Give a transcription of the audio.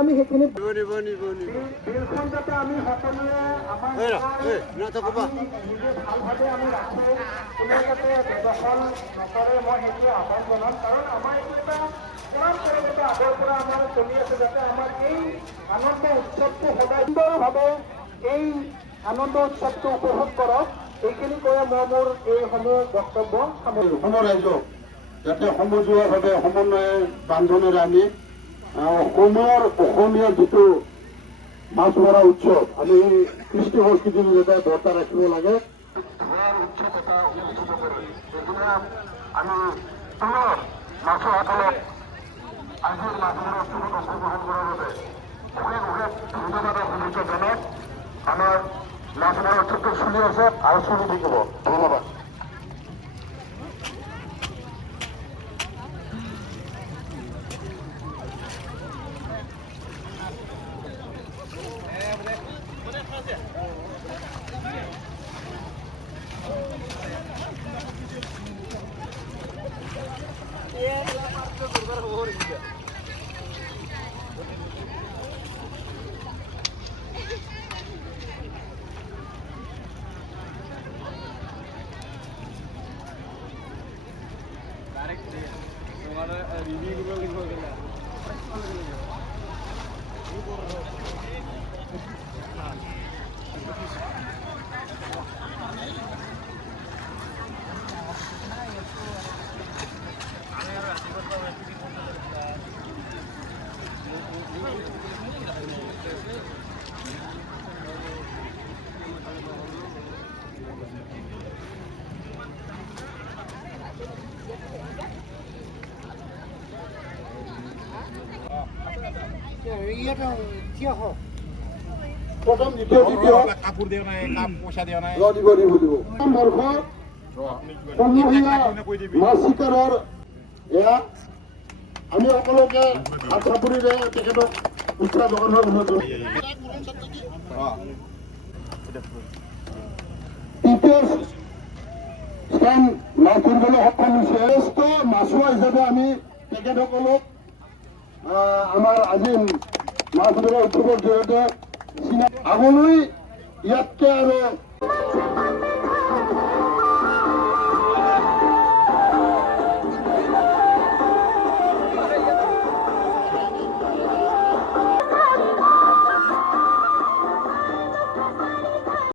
আমি সেইখিনি বিলখন যাতে আমি সকলোৱে আমাৰ নিজে ভালভাৱে আমি ৰাখোঁ, কোনে যাতে দখল নকৰে, মই সেইটো আহ্বান জনাম। কাৰণ আমাৰ এইটো এটা পৰম্পৰাগত আগৰ পৰা আমাৰ চলি আছে, যাতে আমাৰ এই আনন্দ উৎসৱটো সদায় সুন্দৰভাৱে এই আনন্দ উৎসৱটো উপভোগ কৰক। এইখিনি কৈ মই মোৰ এইসমূহ বক্তব্য সামৰিলোঁ। অসমৰ ৰাইজক যাতে সমজুৱাভাৱে সমন্বয় বান্ধোনেৰে আমি অসমীয়া যিটো মাছ মৰা উৎসৱ, আমি কৃষ্টি সংস্কৃতিৰ যাতে বৰ্তাই ৰাখিব লাগে। উৎসৱ এটা অনুষ্ঠিত কৰে, সেইদিনা আমি পুনৰ মাছুসকলক আজিৰ মাছ মৰা উৎসৱত অংশগ্ৰহণ কৰাৰ বাবে ধন্যবাদ আৰু শুভেচ্ছা জনাই আমাৰ মাছ মৰা উৎসৱটো চলি আছে আৰু চলি থাকিব। ধন্যবাদ। প্ৰথম দ্বিতীয় কাপোৰ দিয়া নাই, পইচা দিয়া নাই, মাছ চিকাৰৰ এয়া আমি সকলোকে হাত চাপৰিৰে তেখেতক উৎসাহ যোগানৰ তৃতীয় স্থান লাভ কৰিবলৈ সক্ষম হৈছে। শ্ৰেষ্ঠ মাছুৱা হিচাপে আমি তেখেতসকলক আমাৰ আজি মাছ ধৰা উৎসৱৰ জৰিয়তে আগলৈ ইয়াতকৈ আৰু